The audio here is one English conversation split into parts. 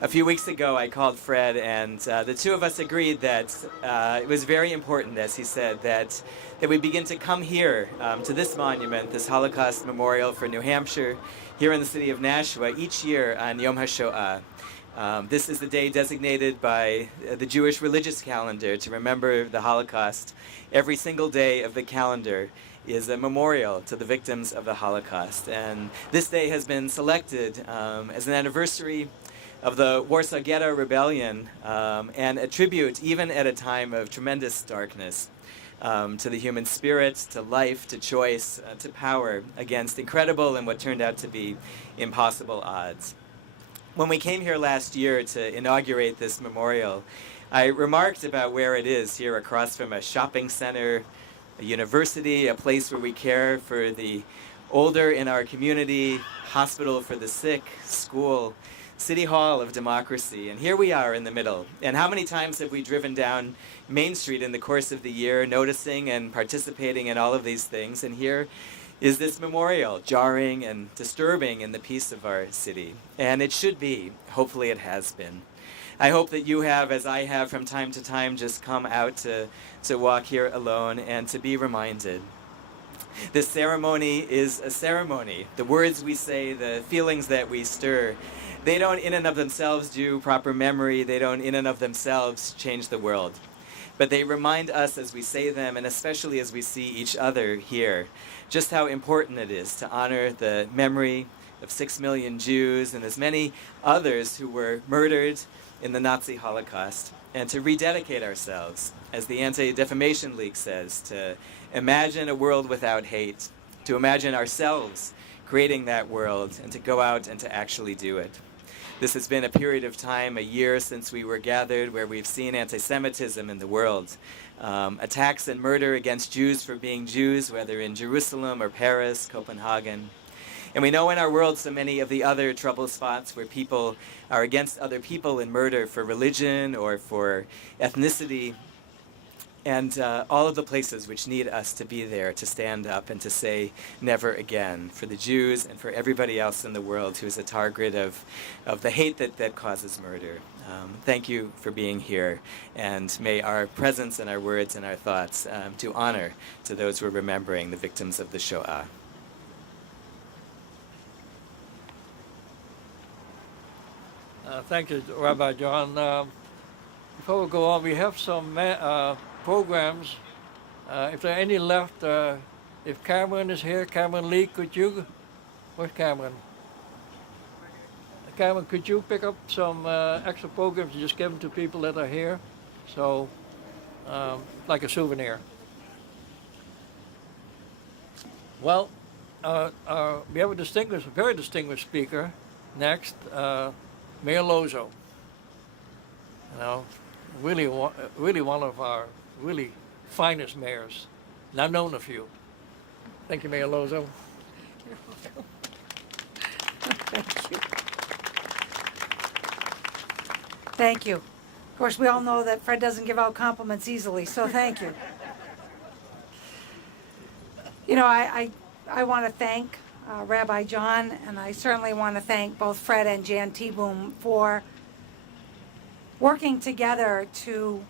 A few weeks ago, I called Fred, and the two of us agreed that it was very important, as he said, that we begin to come here to this monument, this Holocaust memorial for New Hampshire, here in the city of Nashua, each year on Yom HaShoah. This is the day designated by the Jewish religious calendar to remember the Holocaust. Every single day of the calendar is a memorial to the victims of the Holocaust. And this day has been selected as an anniversary of the Warsaw Ghetto Rebellion, and a tribute, even at a time of tremendous darkness, to the human spirit, to life, to choice, to power, against incredible and what turned out to be impossible odds. When we came here last year to inaugurate this memorial, I remarked about where it is here across from a shopping center, a university, a place where we care for the older in our community, hospital for the sick, school, City Hall of democracy. And here we are in the middle. And how many times have we driven down Main Street in the course of the year, noticing and participating in all of these things? And here is this memorial, jarring and disturbing in the peace of our city. And it should be. Hopefully it has been. I hope that you have, as I have from time to time, just come out to walk here alone and to be reminded. This ceremony is a ceremony. The words we say, the feelings that we stir, they don't in and of themselves do proper memory. They don't in and of themselves change the world. But they remind us as we say them, and especially as we see each other here, just how important it is to honor the memory of 6 million Jews and as many others who were murdered in the Nazi Holocaust, and to rededicate ourselves, as the Anti-Defamation League says, to imagine a world without hate, to imagine ourselves creating that world, and to go out and to actually do it. This has been a period of time, a year since we were gathered, where we've seen anti-Semitism in the world. Attacks and murder against Jews for being Jews, whether in Jerusalem or Paris, Copenhagen. And we know in our world so many of the other trouble spots where people are against other people in murder for religion or for ethnicity. And all of the places which need us to be there, to stand up and to say never again, for the Jews and for everybody else in the world who is a target of the hate that causes murder. Thank you for being here, and may our presence and our words and our thoughts do honor to those who are remembering the victims of the Shoah. Thank you, Rabbi John. Before we go on, we have some programs. If there are any left, if Cameron is here, Cameron Lee, could you? Where's Cameron? Cameron, could you pick up some extra programs and just give them to people that are here? So, like a souvenir. Well, we have a very distinguished speaker next, Mayor Lozo. You know, really one of our really finest mayors. And I've known a few. Thank you, Mayor Lozo. You're welcome. Thank you. Thank you. Of course, we all know that Fred doesn't give out compliments easily, so thank you. You know, I want to thank Rabbi John, and I certainly want to thank both Fred and Jan T-Boom for working together to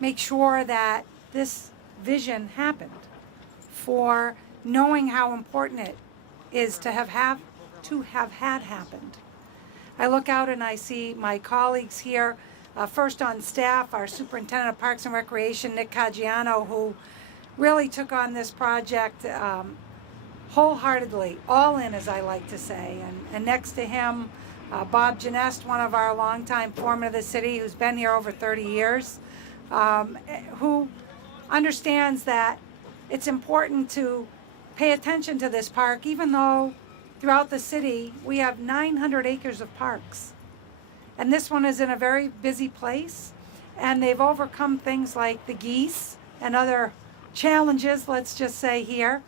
make sure that this vision happened, for knowing how important it is to have had happened. I look out and I see my colleagues here, first on staff, our Superintendent of Parks and Recreation, Nick Caggiano, who really took on this project wholeheartedly, all in, as I like to say. And next to him, Bob Genest, one of our longtime foremen of the city, who's been here over 30 years, who understands that it's important to pay attention to this park, even though throughout the city we have 900 acres of parks. And this one is in a very busy place, and they've overcome things like the geese and other challenges, let's just say here,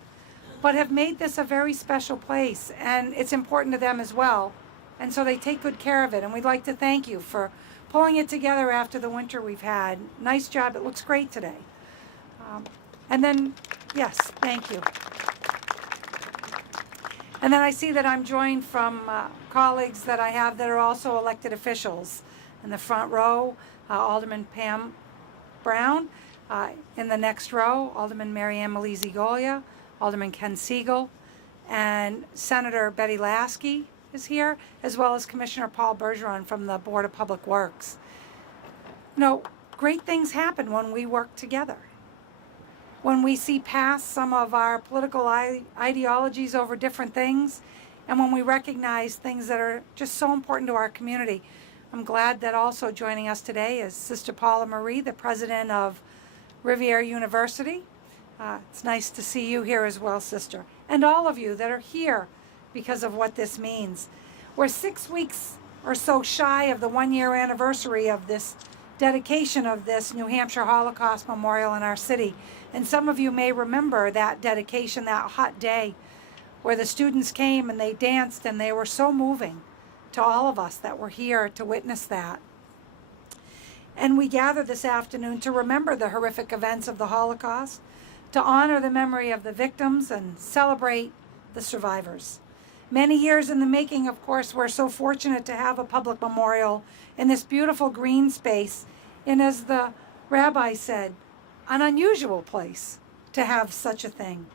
but have made this a very special place, and it's important to them as well. And so they take good care of it, and we'd like to thank you for pulling it together after the winter we've had. Nice job, it looks great today. And then, yes, thank you. And then I see that I'm joined from colleagues that I have that are also elected officials. In the front row, Alderman Pam Brown. In the next row, Alderman Mary Ann Malizzi-Golia, Alderman Ken Siegel, and Senator Betty Lasky is here, as well as Commissioner Paul Bergeron from the Board of Public Works. You know, great things happen when we work together. When we see past some of our political ideologies over different things, and when we recognize things that are just so important to our community. I'm glad that also joining us today is Sister Paula Marie, the president of Rivier University. It's nice to see you here as well, sister. And all of you that are here because of what this means. We're 6 weeks or so shy of the 1-year anniversary of this dedication of this New Hampshire Holocaust Memorial in our city. And some of you may remember that dedication, that hot day where the students came and they danced, and they were so moving to all of us that were here to witness that. And we gather this afternoon to remember the horrific events of the Holocaust, to honor the memory of the victims and celebrate the survivors. Many years in the making, of course, we're so fortunate to have a public memorial in this beautiful green space, and as the rabbi said, an unusual place to have such a thing.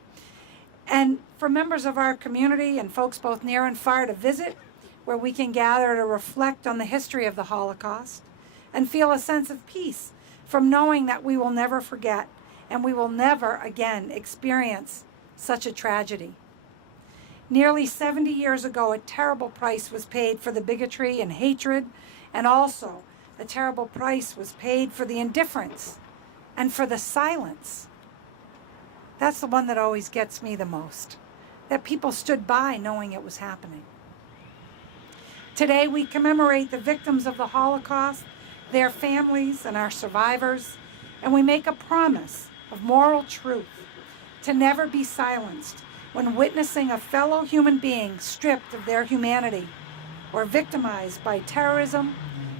And for members of our community and folks both near and far to visit, where we can gather to reflect on the history of the Holocaust and feel a sense of peace from knowing that we will never forget and we will never again experience such a tragedy. Nearly 70 years ago, a terrible price was paid for the bigotry and hatred, and also a terrible price was paid for the indifference and for the silence. That's the one that always gets me the most, that people stood by knowing it was happening. Today we commemorate the victims of the Holocaust, their families, and our survivors, and we make a promise of moral truth to never be silenced when witnessing a fellow human being stripped of their humanity or victimized by terrorism,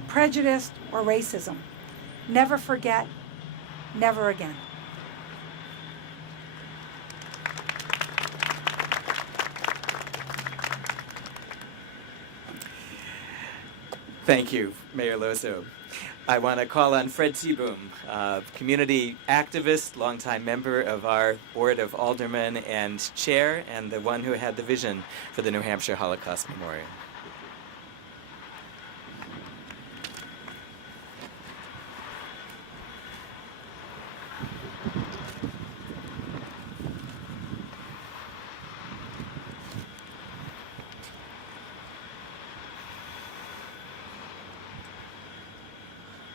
prejudice, or racism. Never forget, never again. Thank you, Mayor Lozo. I want to call on Fred Seaboom, community activist, longtime member of our Board of Aldermen and chair, and the one who had the vision for the New Hampshire Holocaust Memorial.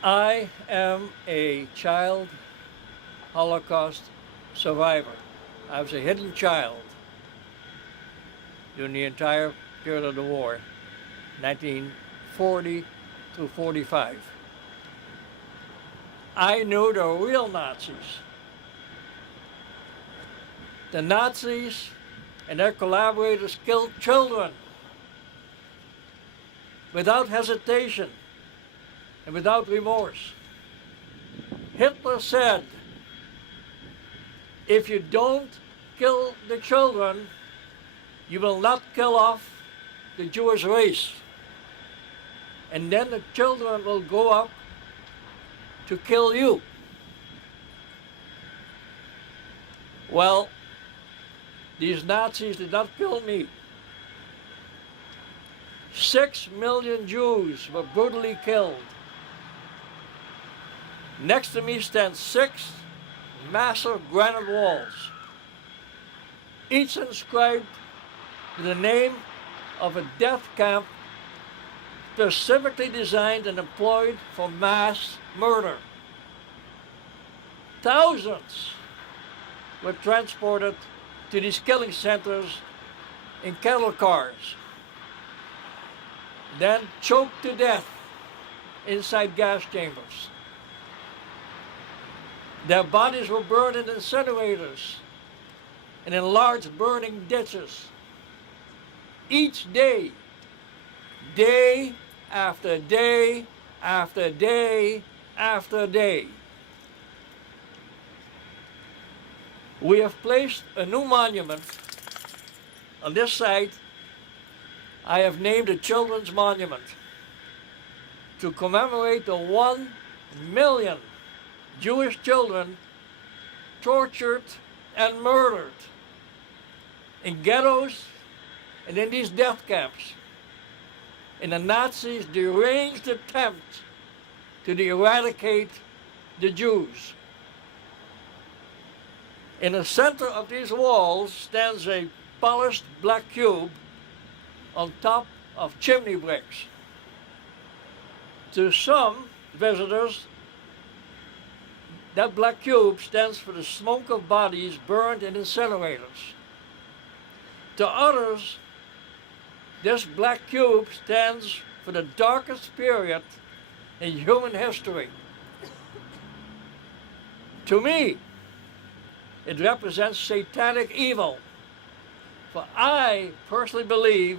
I am a child Holocaust survivor. I was a hidden child during the entire period of the war, 1940 to 45. I knew the real Nazis. The Nazis and their collaborators killed children without hesitation and without remorse. Hitler said, if you don't kill the children, you will not kill off the Jewish race. And then the children will go up to kill you. Well, these Nazis did not kill me. 6 million Jews were brutally killed. Next to me stand 6 massive granite walls, each inscribed with the name of a death camp specifically designed and employed for mass murder. Thousands were transported to these killing centers in cattle cars, then choked to death inside gas chambers. Their bodies were burned in incinerators and in large burning ditches. Each day, day after day after day after day, we have placed a new monument on this site, I have named a children's monument to commemorate the 1 million Jewish children tortured and murdered in ghettos and in these death camps in the Nazis' deranged attempt to eradicate the Jews. In the center of these walls stands a polished black cube on top of chimney bricks. To some visitors, that black cube stands for the smoke of bodies burned in incinerators. To others, this black cube stands for the darkest period in human history. To me, it represents satanic evil, for I personally believe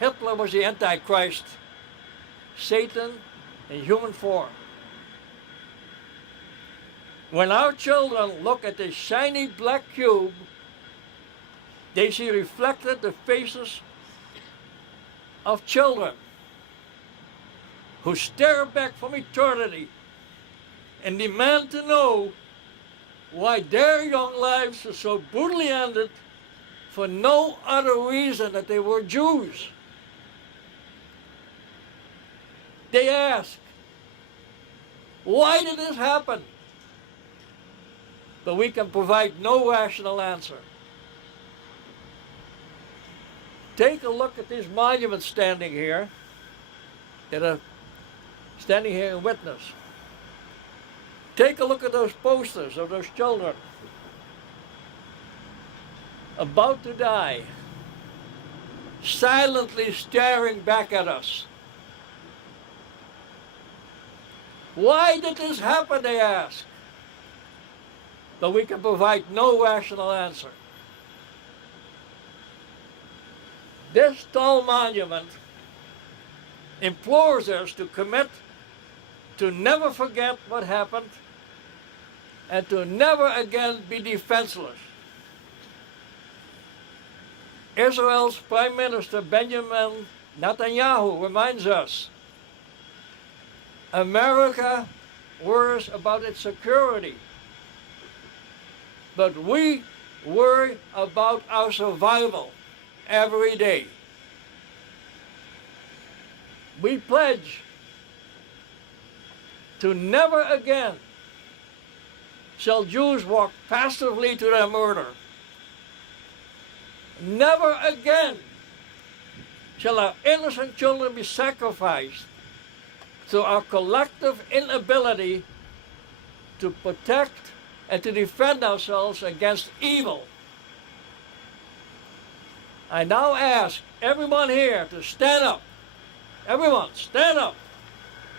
Hitler was the Antichrist, Satan in human form. When our children look at the shiny black cube, they see reflected the faces of children who stare back from eternity and demand to know why their young lives are so brutally ended for no other reason that they were Jews. They ask, why did this happen? But we can provide no rational answer. Take a look at these monuments standing here that are standing here in witness. Take a look at those posters of those children about to die, silently staring back at us. Why did this happen, they ask? But we can provide no rational answer. This tall monument implores us to commit to never forget what happened and to never again be defenseless. Israel's Prime Minister Benjamin Netanyahu reminds us, America worries about its security, but we worry about our survival every day. We pledge to never again shall Jews walk passively to their murder. Never again shall our innocent children be sacrificed through our collective inability to protect and to defend ourselves against evil. I now ask everyone here to stand up. Everyone, stand up.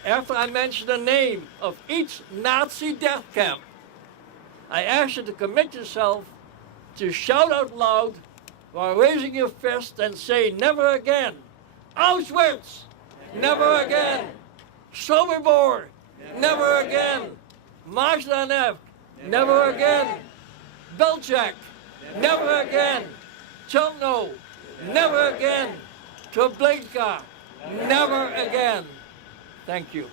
After I mention the name of each Nazi death camp, I ask you to commit yourself to shout out loud while raising your fist and say, never again. Auschwitz, never again. Sobibor, never again. Majdanek, never again. Belchak, never again. Chelmno, never again. Treblinka, never again. Thank you.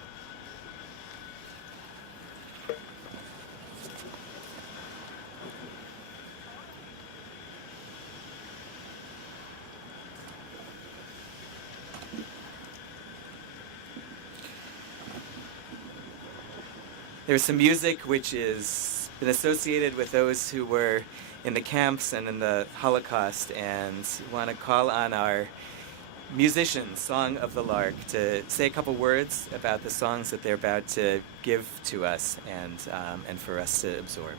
There's some music which has been associated with those who were in the camps and in the Holocaust, and want to call on our musicians, Song of the Lark, to say a couple words about the songs that they're about to give to us and for us to absorb.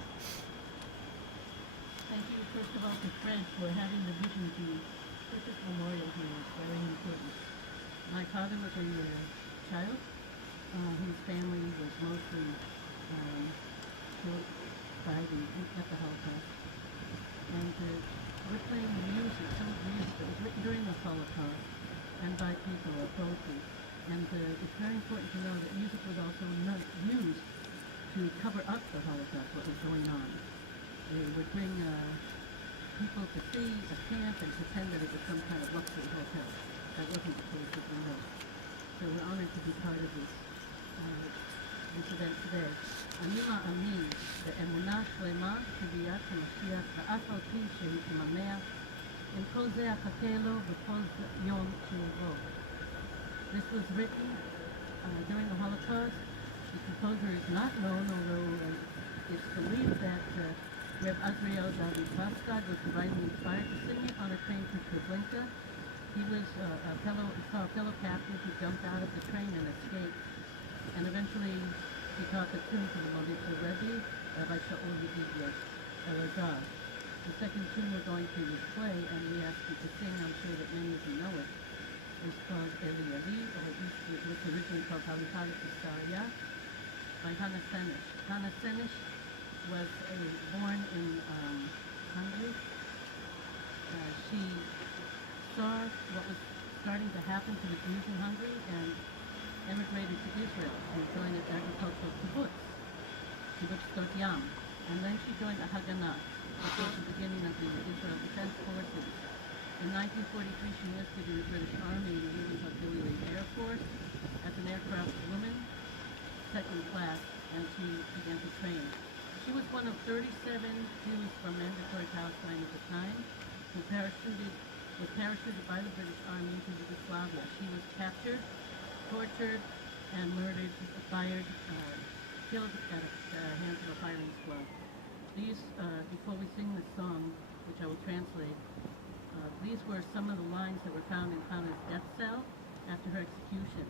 Thank you, first of all, to Fred for having the vision to put this memorial here. It's very important. My father was a child whose family was mostly killed at the Holocaust. And we're playing music, some music that was written during the Holocaust and by people or poetry. And it's very important to know that music was also not used to cover up the Holocaust, what was going on. They would bring people to see a camp and pretend that it was some kind of luxury hotel. That wasn't the case with the Hill. So we're honored to be part of this event today. אני מאמין באמונה שלמה שביאת המשיח ואף על פי שהתממע, עם כל זה אחכה לו בכל יום שיבוא. This was written during the Holocaust. The composer is not known, although it's believed that Reb Azriel David Bastad was divinely inspired to sing it on a train to Treblinka. He was saw a fellow captive who jumped out of the train and escaped, and eventually he taught the tune to the Molitva Rebbe, Rabbi Shaul Rivier, Elazar. The second tune we're going to play, and we ask you to sing, I'm sure that many of you know it, is called Eli Eli, or it was originally called Halichali Pistaria, by Hannah Senish. Hannah Senish was born in Hungary. She saw what was starting to happen to the Jews in Hungary and emigrated to Israel and joined an agricultural kibbutz Sdot Yam. And then she joined the Haganah, which was the beginning of the Israel Defense Forces. In 1943, she enlisted in the British Army in the Union Auxiliary Air Force as an aircraft woman, second class, and she began to train. She was one of 37 Jews from mandatory Palestine at the time who was parachuted by the British Army into Yugoslavia. She was captured, tortured, and murdered, killed at the hands of a firing squad. These, before we sing this song, which I will translate, these were some of the lines that were found in Hannah's death cell after her execution.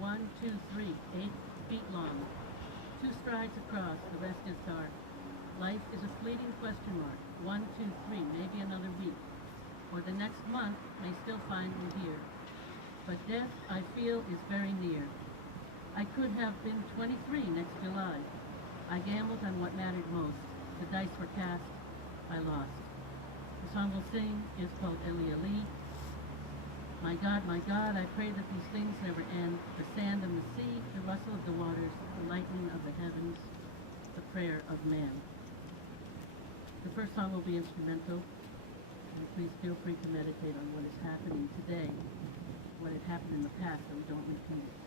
1, 2, 3, 8 feet long. 2 strides across, the rest is dark. Life is a fleeting question mark. 1, 2, 3, maybe another week. Or the next month may still find me here. But death, I feel, is very near. I could have been 23 next July. I gambled on what mattered most. The dice were cast. I lost. The song we'll sing is called Eli Eli. My God, I pray that these things never end. The sand and the sea, the rustle of the waters, the lightning of the heavens, the prayer of man. The first song will be instrumental. And please feel free to meditate on what is happening today, what had happened in the past, so we don't repeat it.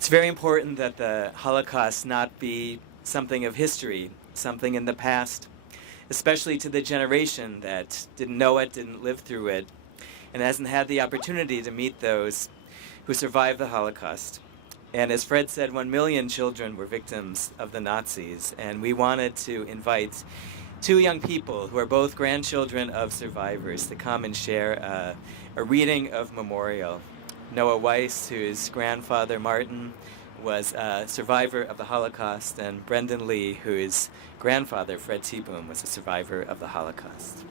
It's very important that the Holocaust not be something of history, something in the past, especially to the generation that didn't know it, didn't live through it, and hasn't had the opportunity to meet those who survived the Holocaust. And as Fred said, 1 million children were victims of the Nazis, and we wanted to invite two young people who are both grandchildren of survivors to come and share a reading of memorial. Noah Weiss, whose grandfather Martin was a survivor of the Holocaust, and Brendan Lee, whose grandfather Fred T-Boom was a survivor of the Holocaust.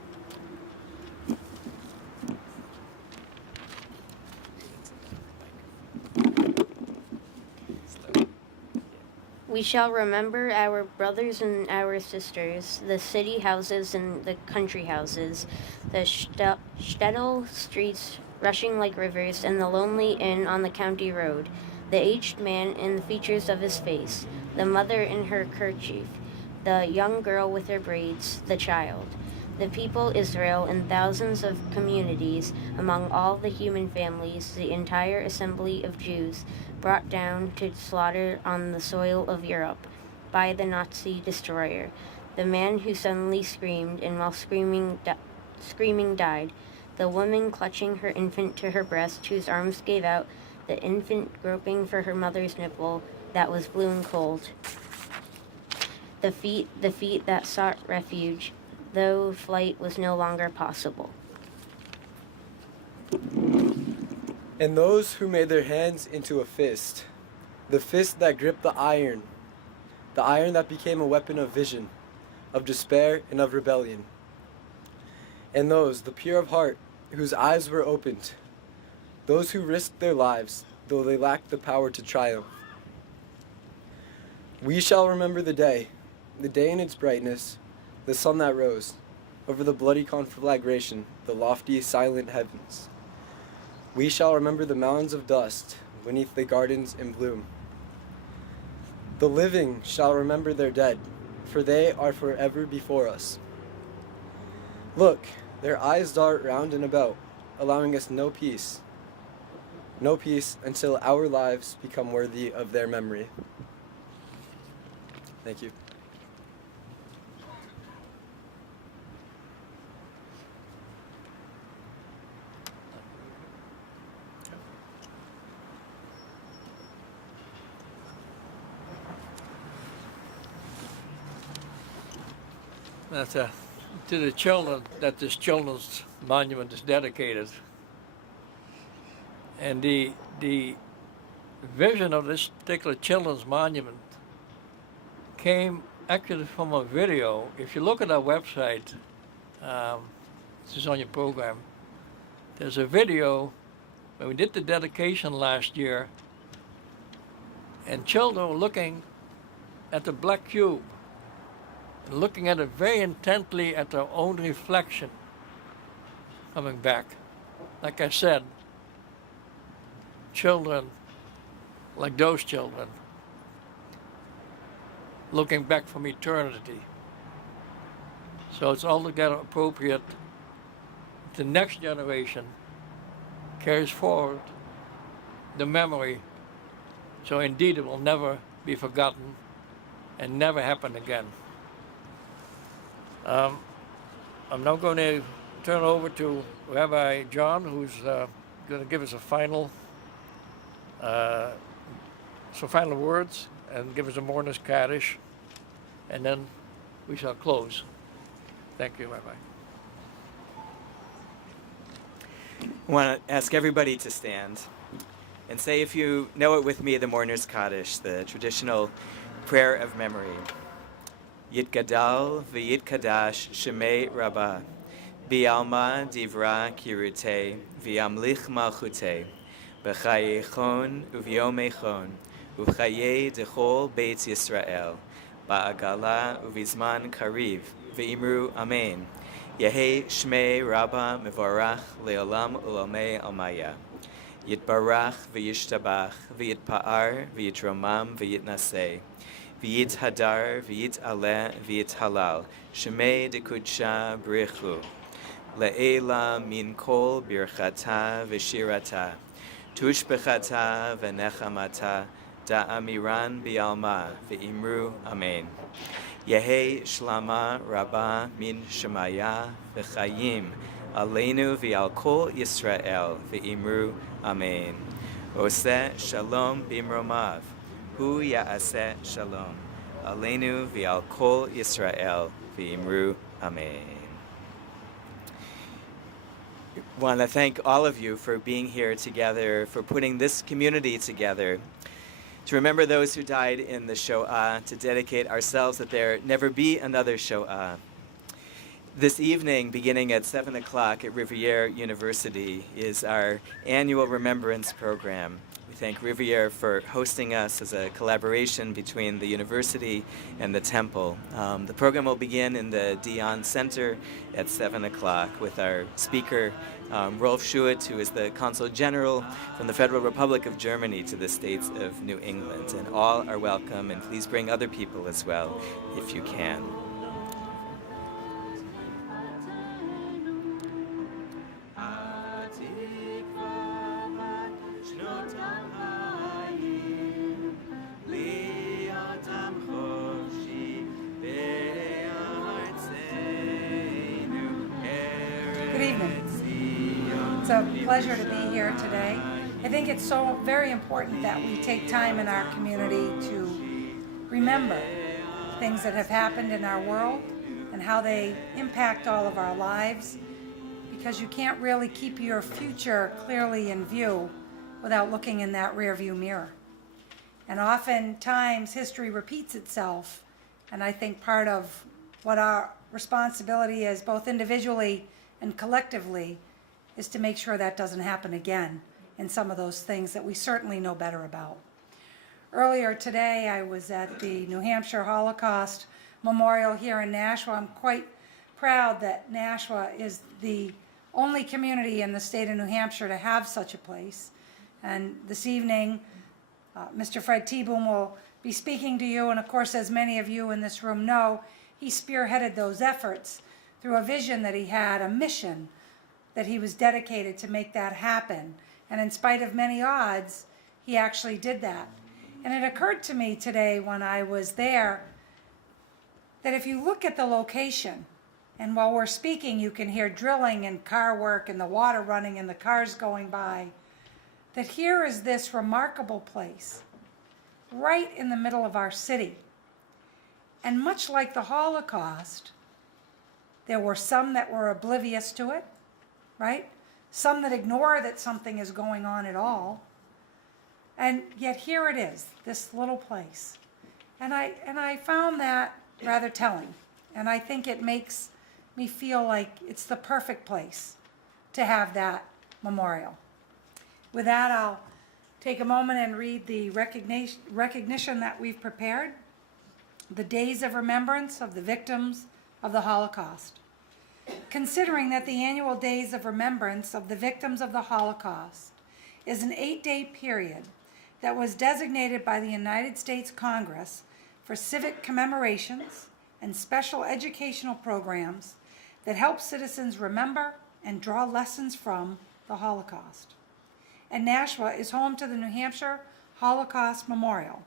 We shall remember our brothers and our sisters, the city houses and the country houses, the shtetl streets rushing like rivers, and the lonely inn on the county road, the aged man in the features of his face, the mother in her kerchief, the young girl with her braids, the child, the people Israel in thousands of communities, among all the human families, the entire assembly of Jews, brought down to slaughter on the soil of Europe by the Nazi destroyer, the man who suddenly screamed and while screaming died, the woman clutching her infant to her breast whose arms gave out, the infant groping for her mother's nipple that was blue and cold, the feet that sought refuge, though flight was no longer possible. And those who made their hands into a fist, the fist that gripped the iron that became a weapon of vision, of despair, and of rebellion. And those, the pure of heart, whose eyes were opened, those who risked their lives, though they lacked the power to triumph. We shall remember the day in its brightness, the sun that rose, over the bloody conflagration, the lofty, silent heavens. We shall remember the mountains of dust beneath the gardens in bloom. The living shall remember their dead, for they are forever before us. Look, their eyes dart round and about, allowing us no peace until our lives become worthy of their memory. Thank you. That's to the children that this children's monument is dedicated. And the vision of this particular children's monument came actually from a video. If you look at our website, this is on your program, there's a video when we did the dedication last year, and children were looking at the black cube, looking at it very intently at their own reflection coming back. Like I said, children, like those children, looking back from eternity. So it's altogether appropriate. The next generation carries forward the memory, so indeed it will never be forgotten and never happen again. I'm now going to turn over to Rabbi John, who's going to give us some final words and give us a mourner's Kaddish, and then we shall close. Thank you, Rabbi. I want to ask everybody to stand and say, if you know it with me, the mourner's Kaddish, the traditional prayer of memory. Yitgadal v'yitkadash shemei Rabbah, bi'alma divra kirute, v'yamlich malchute, b'chayechon uv'yomechon, uv'chaye dechol beit Yisrael, ba'agala uv'izman kariv, v'imru amen. Yehi shmei Rabbah mevorach le'olam u'lomei almaya. Yitbarach v'yishtabach, v'yitpa'ar, v'yitromam, v'yitnaseh. V'yit hadar, v'yit aleh, v'yit halal, shemei dekudsha brichu, le'ela min kol birchata v'shirata, tushbechata v'nechamata, da'amiran bi'alma v'imru amen. Yehi shlama rabba min shemaya v'chayim aleinu v'al kol Yisrael v'imru amen. Oseh shalom bimromav, hu ya'aseh shalom aleinu v'al kol Yisrael v'imru amen. I want to thank all of you for being here together, for putting this community together, to remember those who died in the Shoah, to dedicate ourselves that there never be another Shoah. This evening, beginning at 7 o'clock at Rivier University, is our annual Remembrance program. We thank Rivier for hosting us as a collaboration between the university and the temple. The program will begin in the Dion Center at 7 o'clock with our speaker, Rolf Schuett, who is the Consul General from the Federal Republic of Germany to the States of New England. And all are welcome, and please bring other people as well if you can. Good evening. It's a pleasure to be here today. I think it's so very important that we take time in our community to remember things that have happened in our world and how they impact all of our lives, because you can't really keep your future clearly in view without looking in that rearview mirror. And oftentimes history repeats itself, and I think part of what our responsibility is, both individually and collectively, is to make sure that doesn't happen again in some of those things that we certainly know better about. Earlier today, I was at the New Hampshire Holocaust Memorial here in Nashua. I'm quite proud that Nashua is the only community in the state of New Hampshire to have such a place. And this evening, Mr. Fred T-Boom will be speaking to you, and of course, as many of you in this room know, he spearheaded those efforts through a vision that he had, a mission that he was dedicated to make that happen. And in spite of many odds, he actually did that. And it occurred to me today when I was there that if you look at the location, and while we're speaking, you can hear drilling and car work and the water running and the cars going by, that here is this remarkable place right in the middle of our city. And much like the Holocaust, there were some that were oblivious to it, right? Some that ignore that something is going on at all. And yet here it is, this little place. And I found that rather telling. And I think it makes me feel like it's the perfect place to have that memorial. With that, I'll take a moment and read the recognition that we've prepared. The Days of Remembrance of the Victims of the Holocaust. Considering that the annual Days of Remembrance of the Victims of the Holocaust is an 8-day period that was designated by the United States Congress for civic commemorations and special educational programs that help citizens remember and draw lessons from the Holocaust. And Nashua is home to the New Hampshire Holocaust Memorial.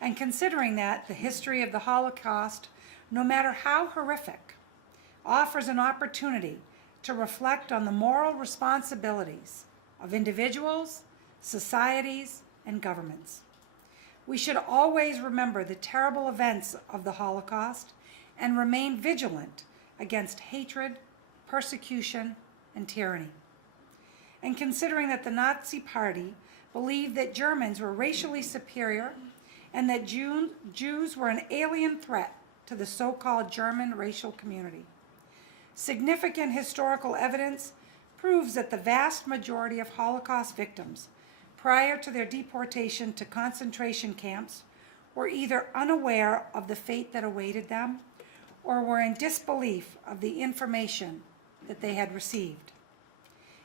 And considering that the history of the Holocaust, no matter how horrific, offers an opportunity to reflect on the moral responsibilities of individuals, societies, and governments. We should always remember the terrible events of the Holocaust and remain vigilant against hatred, persecution, and tyranny. And considering that the Nazi Party believed that Germans were racially superior and that Jews were an alien threat to the so-called German racial community. Significant historical evidence proves that the vast majority of Holocaust victims prior to their deportation to concentration camps were either unaware of the fate that awaited them or were in disbelief of the information that they had received.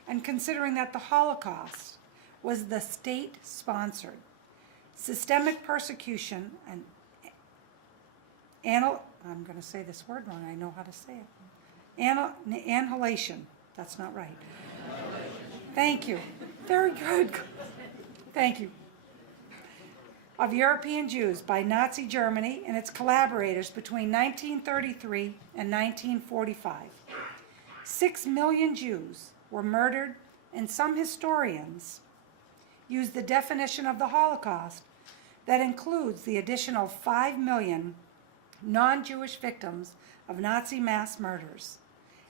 And considering that the Holocaust was the state-sponsored systemic persecution and I'm going to say this word wrong, I know how to say it. Annihilation. That's not right. Thank you. Very good. Thank you. of European Jews by Nazi Germany and its collaborators between 1933 and 1945. 6 million Jews were murdered, and some historians use the definition of the Holocaust that includes the additional 5 million non-Jewish victims of Nazi mass murders.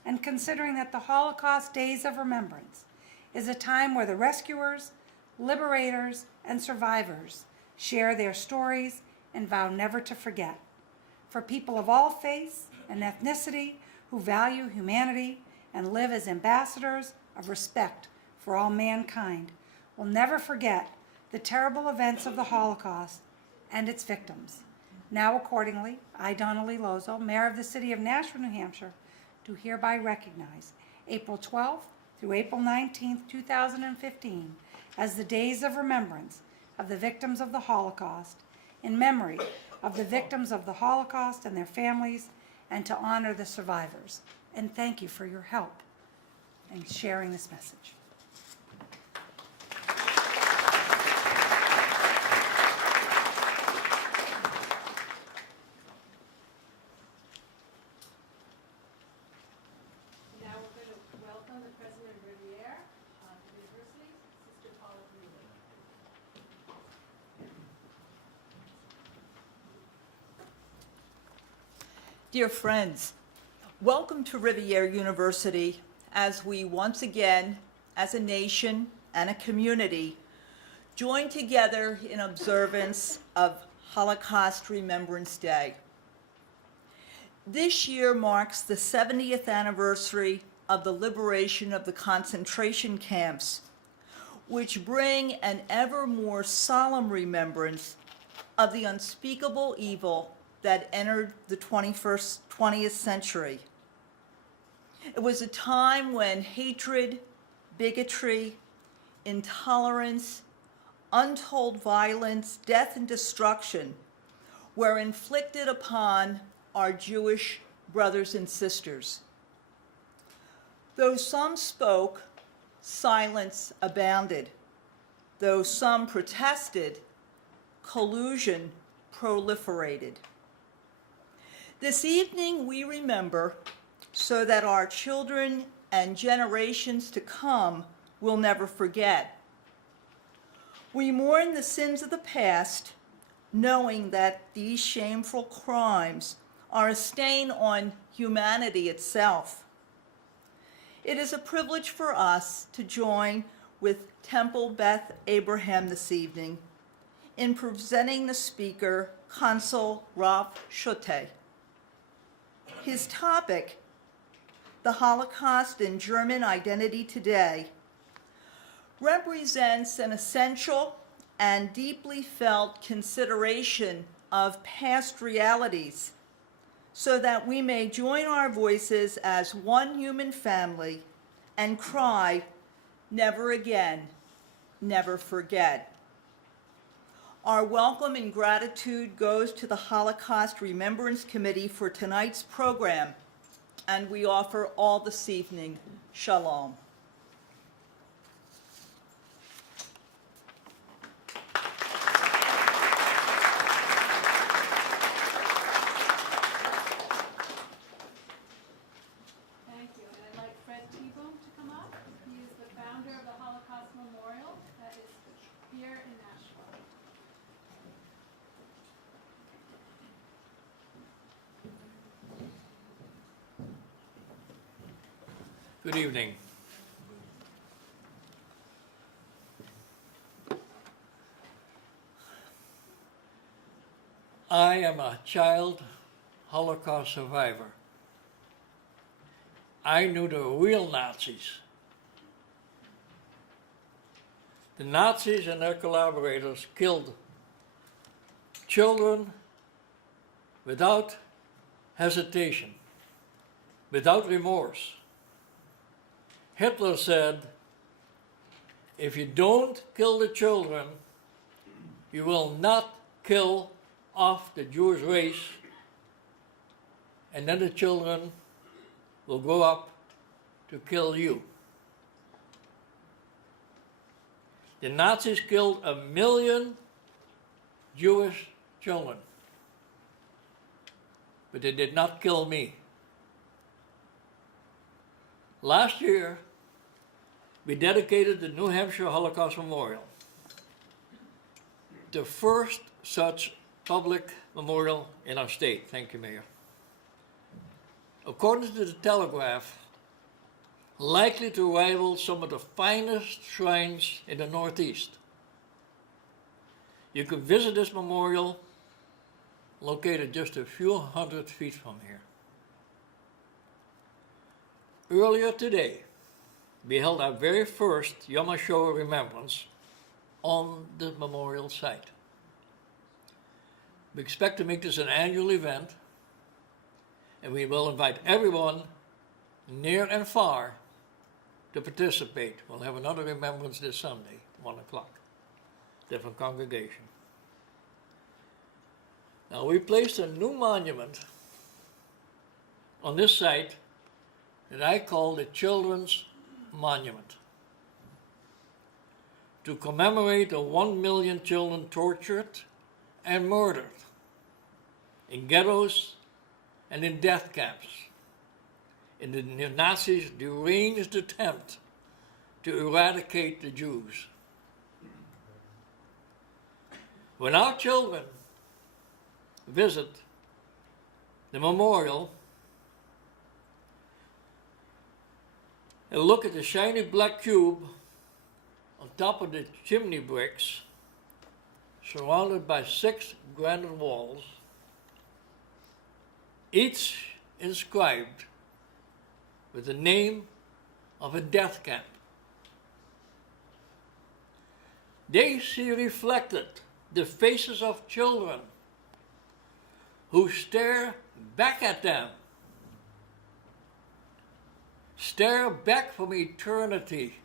And considering that the Holocaust Days of Remembrance is a time where the rescuers, liberators, and survivors share their stories and vow never to forget. For people of all faiths and ethnicity who value humanity and live as ambassadors of respect for all mankind will never forget the terrible events of the Holocaust and its victims. Now, accordingly, I, Donnelly Lozo, Mayor of the City of Nashua, New Hampshire, do hereby recognize April 12th through April 19th, 2015, as the Days of Remembrance of the victims of the Holocaust, in memory of the victims of the Holocaust and their families, and to honor the survivors. And thank you for your help in sharing this message. Now we're going to welcome the president of Rivier University, Sister Paula Rivier. Dear friends, welcome to Rivier University as we once again, as a nation and a community, join together in observance of Holocaust Remembrance Day. This year marks the 70th anniversary of the liberation of the concentration camps, which bring an ever more solemn remembrance of the unspeakable evil that entered the 20th century. It was a time when hatred, bigotry, intolerance, untold violence, death, and destruction were inflicted upon our Jewish brothers and sisters. Though some spoke, silence abounded. Though some protested, collusion proliferated. This evening we remember so that our children and generations to come will never forget. We mourn the sins of the past, knowing that these shameful crimes are a stain on humanity itself. It is a privilege for us to join with Temple Beth Abraham this evening in presenting the speaker, Consul Ralph Schutte. His topic, The Holocaust and German Identity Today, represents an essential and deeply felt consideration of past realities so that we may join our voices as one human family and cry, never again, never forget. Our welcome and gratitude goes to the Holocaust Remembrance Committee for tonight's program, and we offer all this evening shalom. Thank you. And I'd like Fred T-Boom to come up. He is the founder of the Holocaust Memorial that is here in Nashua. Good evening. I am a child Holocaust survivor. I knew the real Nazis. The Nazis and their collaborators killed children without hesitation, without remorse. Hitler said, if you don't kill the children, you will not kill off the Jewish race, and then the children will grow up to kill you. The Nazis killed 1 million Jewish children. But they did not kill me. Last year, we dedicated the New Hampshire Holocaust Memorial, the first such public memorial in our state. Thank you, Mayor. According to the Telegraph, likely to rival some of the finest shrines in the Northeast. You can visit this memorial located just a few hundred feet from here. Earlier today, we held our very first Yom HaShoah Remembrance on the memorial site. We expect to make this an annual event, and we will invite everyone, near and far, to participate. We'll have another remembrance this Sunday, 1 o'clock, different congregation. Now, we placed a new monument on this site that I call the Children's Monument, to commemorate the 1 million children tortured and murdered in ghettos and in death camps in the Nazis' deranged attempt to eradicate the Jews. When our children visit the memorial and look at the shiny black cube on top of the chimney bricks, surrounded by 6 granite walls, each inscribed with the name of a death camp, they see reflected the faces of children who stare back at them, stare back from eternity,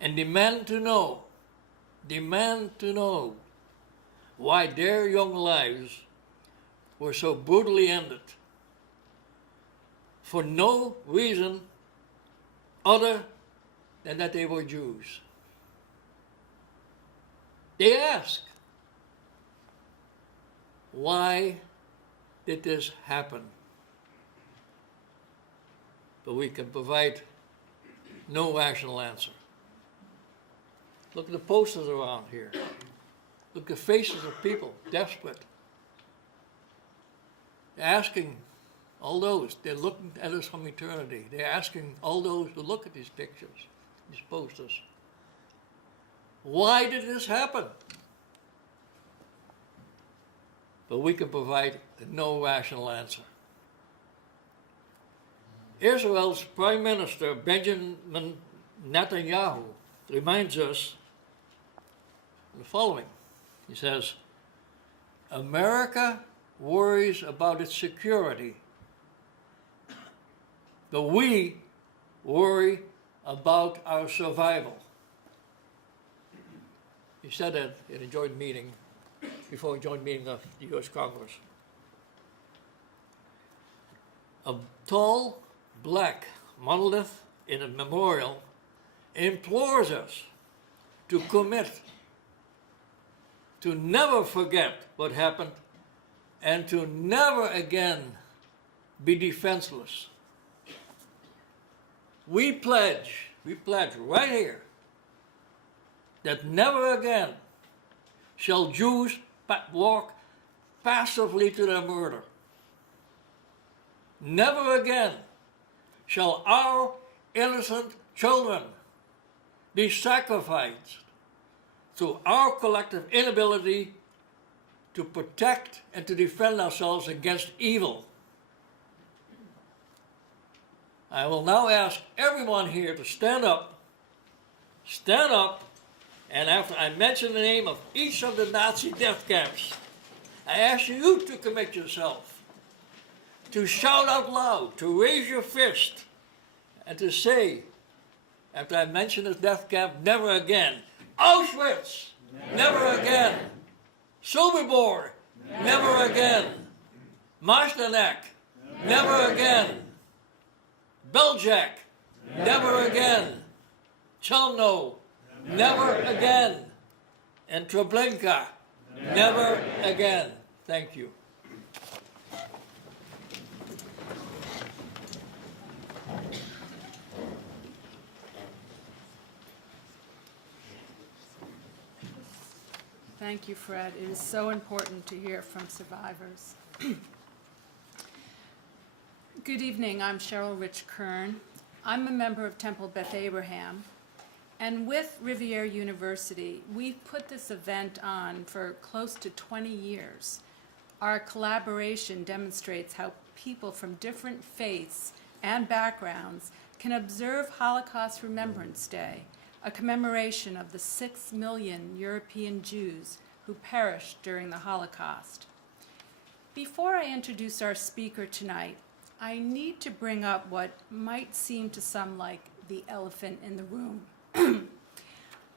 and demand to know why their young lives were so brutally ended for no reason other than that they were Jews. They ask, why did this happen? But we can provide no rational answer. Look at the posters around here. Look at the faces of people, desperate. They're asking all those, they're looking at us from eternity. They're asking all those who look at these pictures, these posters, why did this happen? But we can provide no rational answer. Israel's Prime Minister Benjamin Netanyahu reminds us the following. He says, America worries about its security, but we worry about our survival. He said that in a joint meeting, before a joint meeting of the U.S. Congress. A tall, black monolith in a memorial implores us to commit to never forget what happened and to never again be defenseless. We pledge right here that never again shall Jews walk passively to their murder. Never again shall our innocent children be sacrificed through our collective inability to protect and to defend ourselves against evil. I will now ask everyone here to stand up, and after I mention the name of each of the Nazi death camps, I ask you to commit yourself, to shout out loud, to raise your fist, and to say, after I mention this death camp, never again. Auschwitz, never again. Sobibor, never again. Majdanek, never again. Beljac, never again. Chelmno, never again. and Treblinka. Never again. Thank you. Thank you, Fred. It is so important to hear from survivors. Good evening. I'm Cheryl Rich Kern. I'm a member of Temple Beth Abraham. And with Rivier University, we've put this event on for close to 20 years. Our collaboration demonstrates how people from different faiths and backgrounds can observe Holocaust Remembrance Day, a commemoration of the 6 million European Jews who perished during the Holocaust. Before I introduce our speaker tonight, I need to bring up what might seem to some like the elephant in the room.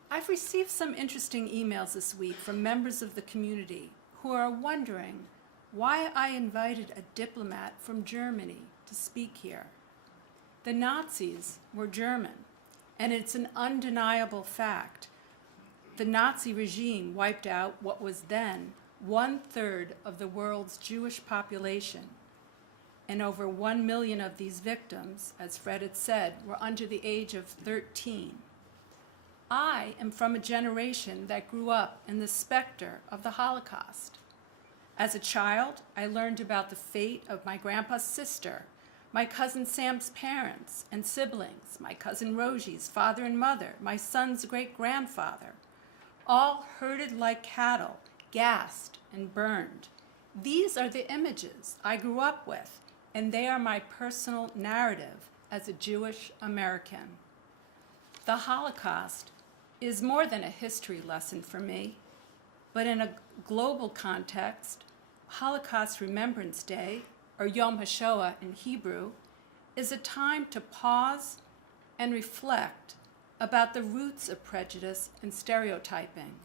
I've received some interesting emails this week from members of the community who are wondering why I invited a diplomat from Germany to speak here. The Nazis were German, and it's an undeniable fact. The Nazi regime wiped out what was then 1/3 of the world's Jewish population, and over 1 million of these victims, as Fred had said, were under the age of 13. I am from a generation that grew up in the specter of the Holocaust. As a child, I learned about the fate of my grandpa's sister, my cousin Sam's parents and siblings, my cousin Rosie's father and mother, my son's great-grandfather, all herded like cattle, gassed and burned. These are the images I grew up with, and they are my personal narrative as a Jewish American. The Holocaust is more than a history lesson for me, but in a global context, Holocaust Remembrance Day, or Yom HaShoah in Hebrew, is a time to pause and reflect about the roots of prejudice and stereotyping,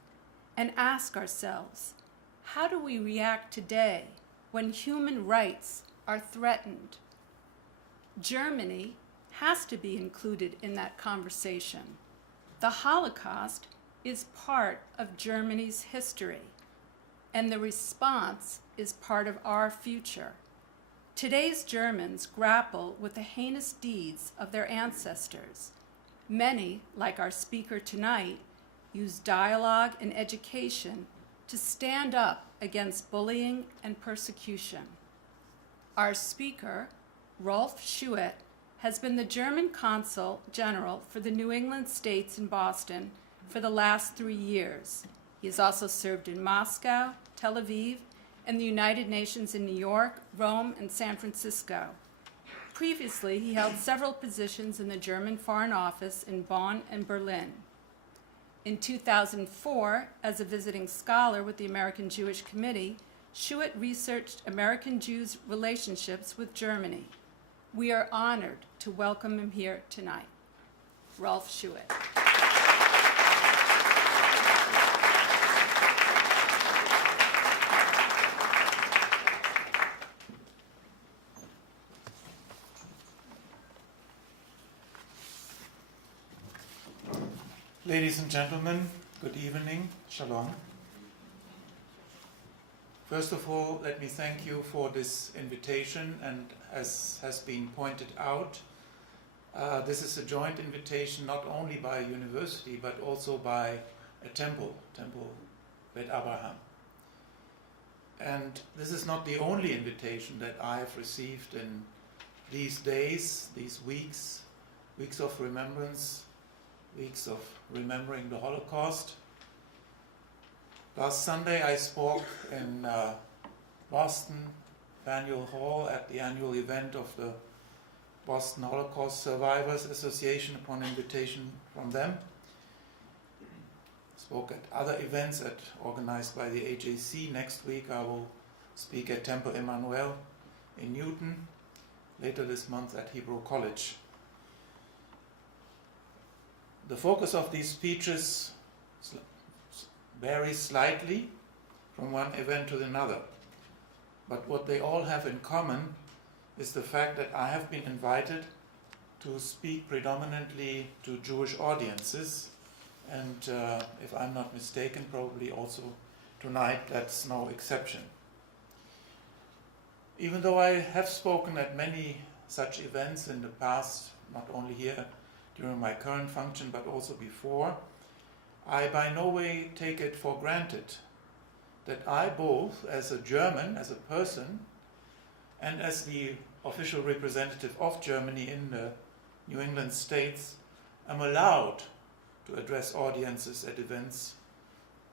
and ask ourselves, how do we react today when human rights are threatened? Germany has to be included in that conversation. The Holocaust is part of Germany's history, and the response is part of our future. Today's Germans grapple with the heinous deeds of their ancestors. Many, like our speaker tonight, use dialogue and education to stand up against bullying and persecution. Our speaker, Rolf Schuett, has been the German Consul General for the New England states in Boston for the last 3 years. He has also served in Moscow, Tel Aviv, and the United Nations in New York, Rome, and San Francisco. Previously, he held several positions in the German Foreign Office in Bonn and Berlin. In 2004, as a visiting scholar with the American Jewish Committee, Schuett researched American Jews' relationships with Germany. We are honored to welcome him here tonight. Rolf Schuett. Ladies and gentlemen, good evening. Shalom. First of all, let me thank you for this invitation, and as has been pointed out, this is a joint invitation not only by a university but also by a temple, Temple Beth Abraham. And this is not the only invitation that I have received in these days, these weeks of remembrance, weeks of remembering the Holocaust. Last Sunday I spoke in Boston Faneuil Hall at the annual event of the Boston Holocaust Survivors Association upon invitation from them. Spoke at other events organized by the AJC. Next week I will speak at Temple Emmanuel in Newton, later this month at Hebrew College. The focus of these speeches varies slightly from one event to another, but what they all have in common is the fact that I have been invited to speak predominantly to Jewish audiences and if I'm not mistaken, probably also tonight that's no exception. Even though I have spoken at many such events in the past, not only here during my current function, but also before, I by no way take it for granted that I both, as a German, as a person, and as the official representative of Germany in the New England states, am allowed to address audiences at events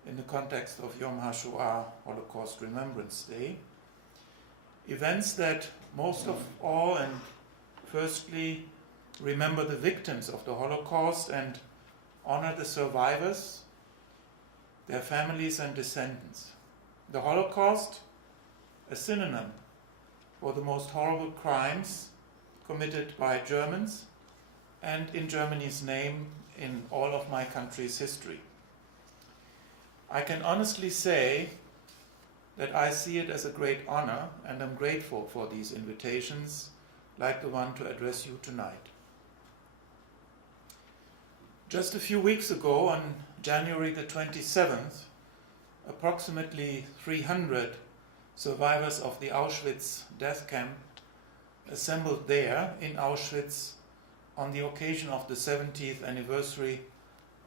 in the context of Yom HaShoah, Holocaust Remembrance Day. Events that most of all and firstly remember the victims of the Holocaust and honor the survivors, their families and descendants. The Holocaust, a synonym for the most horrible crimes committed by Germans and in Germany's name in all of my country's history. I can honestly say that I see it as a great honor and am grateful for these invitations, like the one to address you tonight. Just a few weeks ago, on January the 27th, approximately 300 survivors of the Auschwitz death camp assembled there in Auschwitz on the occasion of the 70th anniversary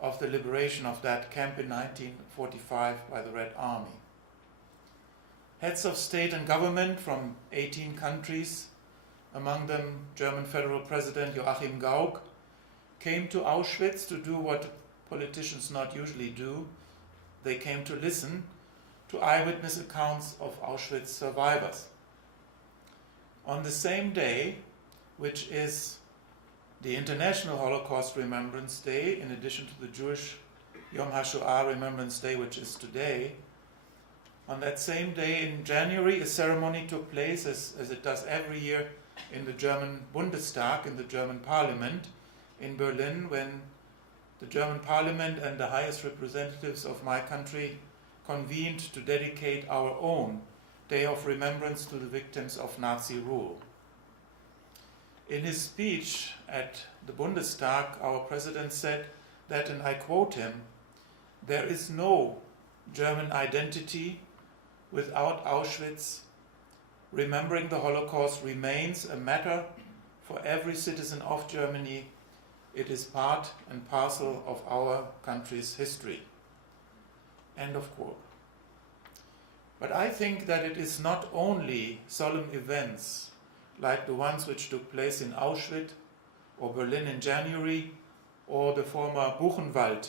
of the liberation of that camp in 1945 by the Red Army. Heads of state and government from 18 countries, among them German Federal President Joachim Gauck, came to Auschwitz to do what politicians not usually do. They came to listen to eyewitness accounts of Auschwitz survivors. On the same day, which is the International Holocaust Remembrance Day, in addition to the Jewish Yom HaShoah Remembrance Day, which is today, on that same day in January, a ceremony took place, as it does every year, in the German Bundestag, in the German Parliament in Berlin, when the German Parliament and the highest representatives of my country convened to dedicate our own Day of Remembrance to the victims of Nazi rule. In his speech at the Bundestag, our president said that, and I quote him, "There is no German identity without Auschwitz. Remembering the Holocaust remains a matter for every citizen of Germany. It is part and parcel of our country's history." End of quote. But I think that it is not only solemn events like the ones which took place in Auschwitz or Berlin in January, or the former Buchenwald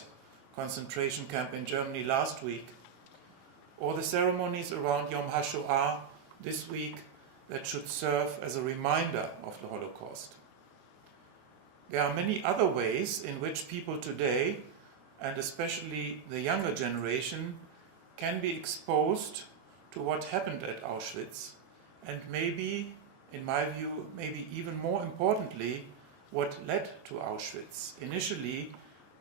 concentration camp in Germany last week, or the ceremonies around Yom HaShoah this week that should serve as a reminder of the Holocaust. There are many other ways in which people today, and especially the younger generation, can be exposed to what happened at Auschwitz, and maybe, in my view, maybe even more importantly, what led to Auschwitz initially,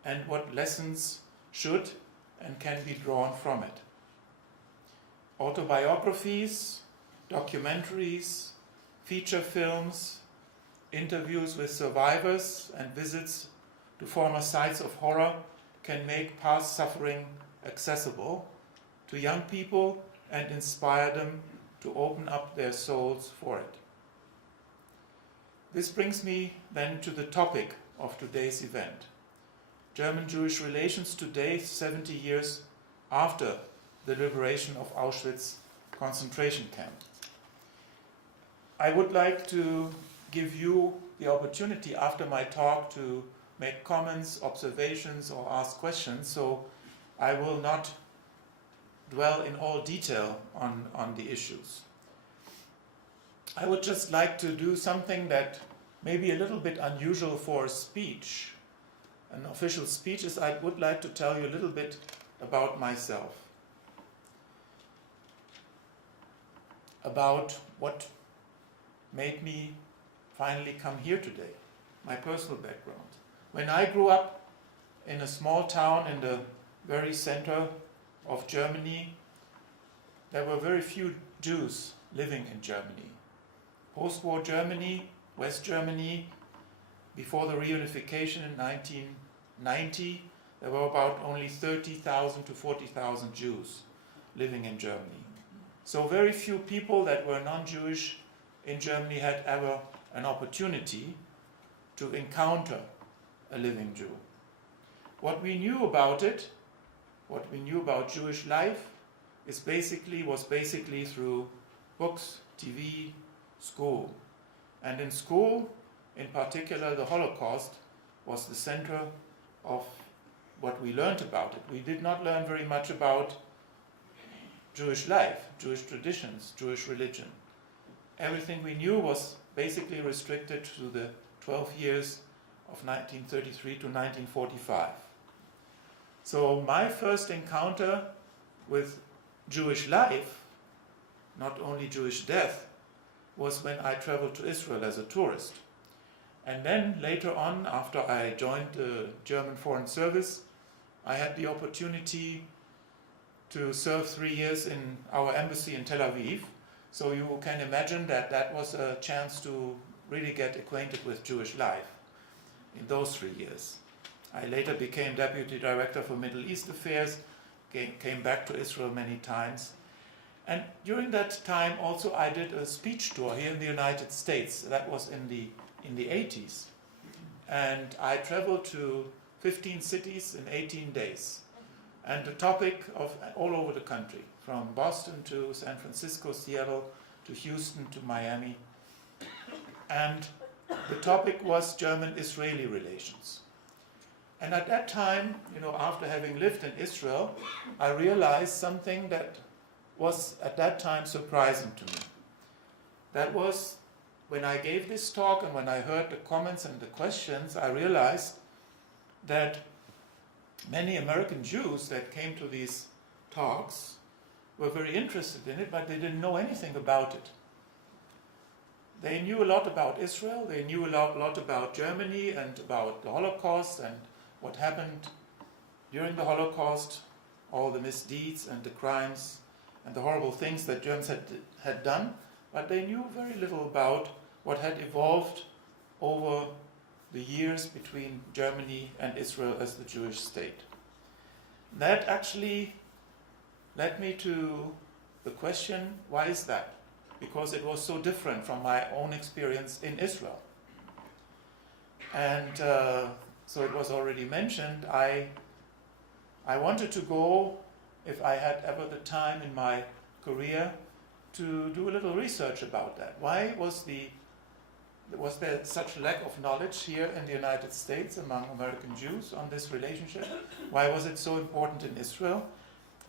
and what lessons should and can be drawn from it. Autobiographies, documentaries, feature films, interviews with survivors, and visits to former sites of horror can make past suffering accessible to young people and inspire them to open up their souls for it. This brings me then to the topic of today's event: German-Jewish relations today, 70 years after the liberation of Auschwitz concentration camp. I would like to give you the opportunity after my talk to make comments, observations, or ask questions, so I will not dwell in all detail on the issues. I would just like to do something that may be a little bit unusual for a speech, an official speech, is I would like to tell you a little bit about myself, about what made me finally come here today, my personal background. When I grew up in a small town in the very center of Germany, there were very few Jews living in Germany. Post-war Germany, West Germany, before the reunification in 1990, there were about only 30,000 to 40,000 Jews living in Germany. So very few people that were non-Jewish in Germany had ever an opportunity to encounter a living Jew. What we knew about it, what we knew about Jewish life, was basically through books, TV, school. And in school, in particular, the Holocaust was the center of what we learned about it. We did not learn very much about Jewish life, Jewish traditions, Jewish religion. Everything we knew was basically restricted to the 12 years of 1933 to 1945. So my first encounter with Jewish life, not only Jewish death, was when I traveled to Israel as a tourist. And then later on, after I joined the German Foreign Service, I had the opportunity to serve 3 years in our embassy in Tel Aviv. So you can imagine that that was a chance to really get acquainted with Jewish life in those 3 years. I later became Deputy Director for Middle East Affairs, came back to Israel many times. And during that time also I did a speech tour here in the United States. That was in the 80s. And I traveled to 15 cities in 18 days. And the topic of all over the country, from Boston to San Francisco, Seattle, to Houston, to Miami. And the topic was German-Israeli relations. And at that time, after having lived in Israel, I realized something that was at that time surprising to me. That was when I gave this talk and when I heard the comments and the questions, I realized that many American Jews that came to these talks were very interested in it, but they didn't know anything about it. They knew a lot about Israel, they knew a lot about Germany and about the Holocaust and what happened during the Holocaust, all the misdeeds and the crimes and the horrible things that Germans had done, but they knew very little about what had evolved over the years between Germany and Israel as the Jewish state. That actually led me to the question, why is that? Because it was so different from my own experience in Israel. And so it was already mentioned, I wanted to go, if I had ever the time in my career, to do a little research about that. Why was there such lack of knowledge here in the United States among American Jews on this relationship? Why was it so important in Israel?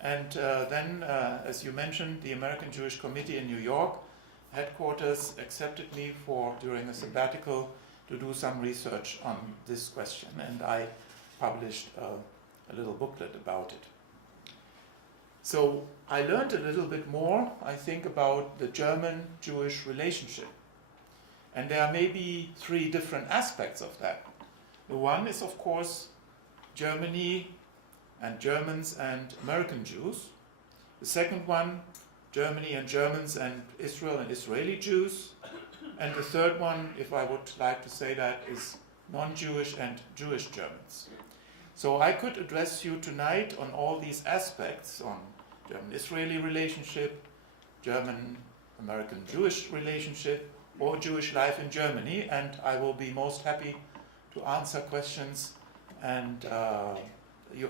And then, as you mentioned, the American Jewish Committee in New York headquarters accepted me during a sabbatical, to do some research on this question. And I published a little booklet about it. So I learned a little bit more, I think, about the German-Jewish relationship. And there are maybe 3 different aspects of that. The one is, of course, Germany and Germans and American Jews. The second one, Germany and Germans and Israel and Israeli Jews. And the third one, if I would like to say that, is non-Jewish and Jewish Germans. So I could address you tonight on all these aspects, on German-Israeli relationship, German-American-Jewish relationship, or Jewish life in Germany, and I will be most happy to answer questions and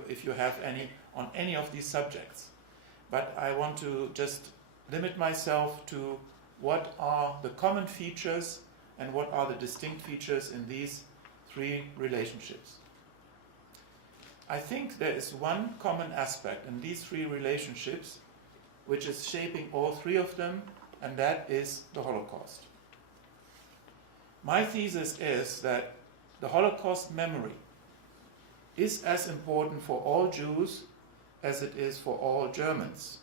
if you have any on any of these subjects. But I want to just limit myself to what are the common features and what are the distinct features in these 3 relationships. I think there is one common aspect in these 3 relationships which is shaping all 3 of them, and that is the Holocaust. My thesis is that the Holocaust memory is as important for all Jews as it is for all Germans.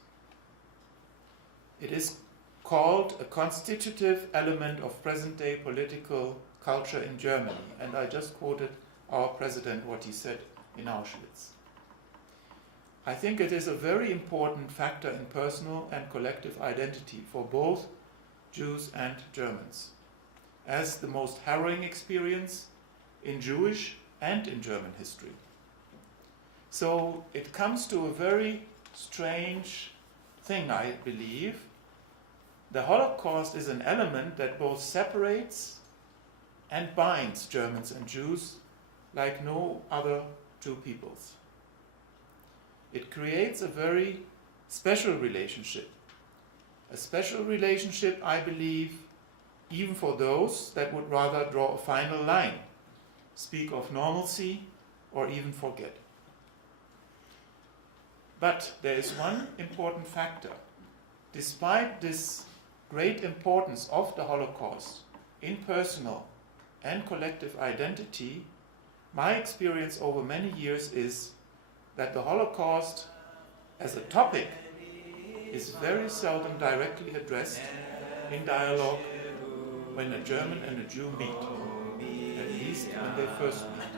It is called a constitutive element of present-day political culture in Germany, and I just quoted our president, what he said in Auschwitz. I think it is a very important factor in personal and collective identity for both Jews and Germans, as the most harrowing experience in Jewish and in German history. So it comes to a very strange thing, I believe. The Holocaust is an element that both separates and binds Germans and Jews like no other two peoples. It creates a very special relationship. A special relationship, I believe, even for those that would rather draw a final line, speak of normalcy, or even forget. But there is one important factor. Despite this great importance of the Holocaust in personal and collective identity, my experience over many years is that the Holocaust as a topic is very seldom directly addressed in dialogue when a German and a Jew meet, at least when they first meet.